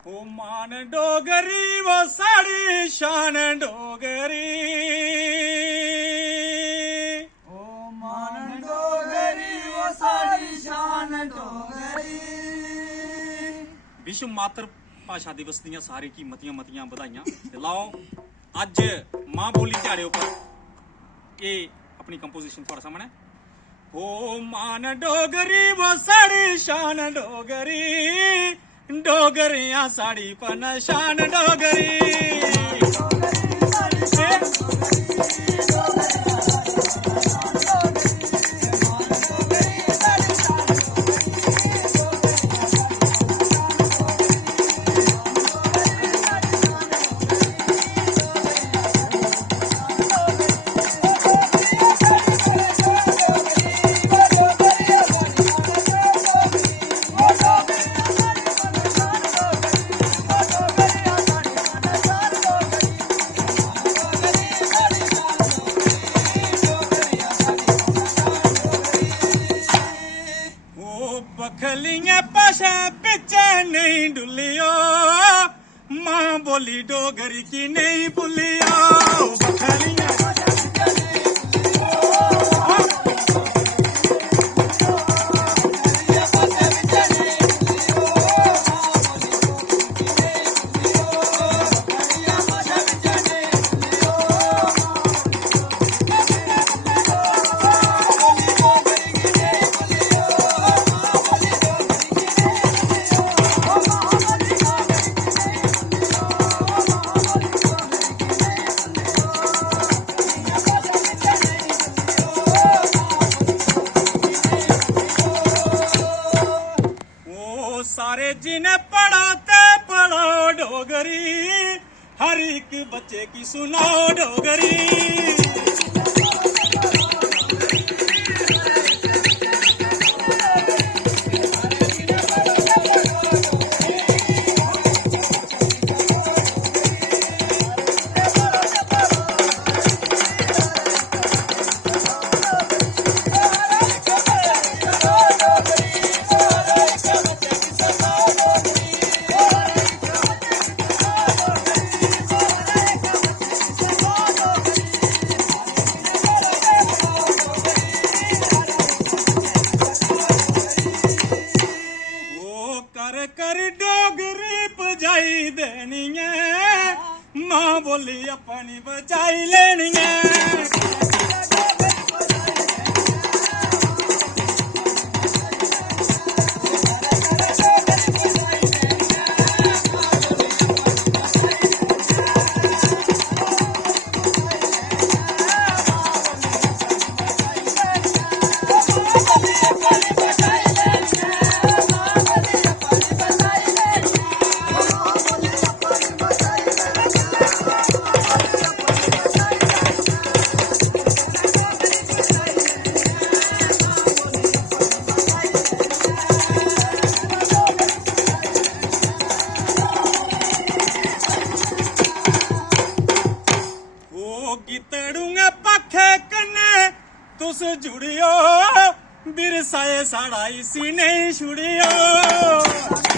ओ मान डोगरी वो साड़ी शान डोगरी। ओ मान डोगरी वो साड़ी शान डोगरी। विश्व मातृ भाषा दिवस दियां सारे की मतियां बधाइयां ते लाओ अज मां बोली ध्याड़े उपर ये अपनी कंपोजिशन थोड़ा सामने। ओ मान डोगरी वो साड़ी शान डोगरी, डोगरियां साड़ी पन शान डोगरी। बखलियां भाषा बिच नहीं डुलियो, मां बोली डोगरी की नहीं भूलियो। बखलियां सारे जिन्हें पढ़ो ते पढ़ो डोगरी, हर एक बच्चे की सुनाओ डोगरी। कर डोगरी बजाई देनी है, मां बोली अपनी बचाई लेनी है। गितड़ूंगे पखे कन्ने तुस जुड़ियो, बिरसाए साड़ा इसी नहीं छुड़ियो।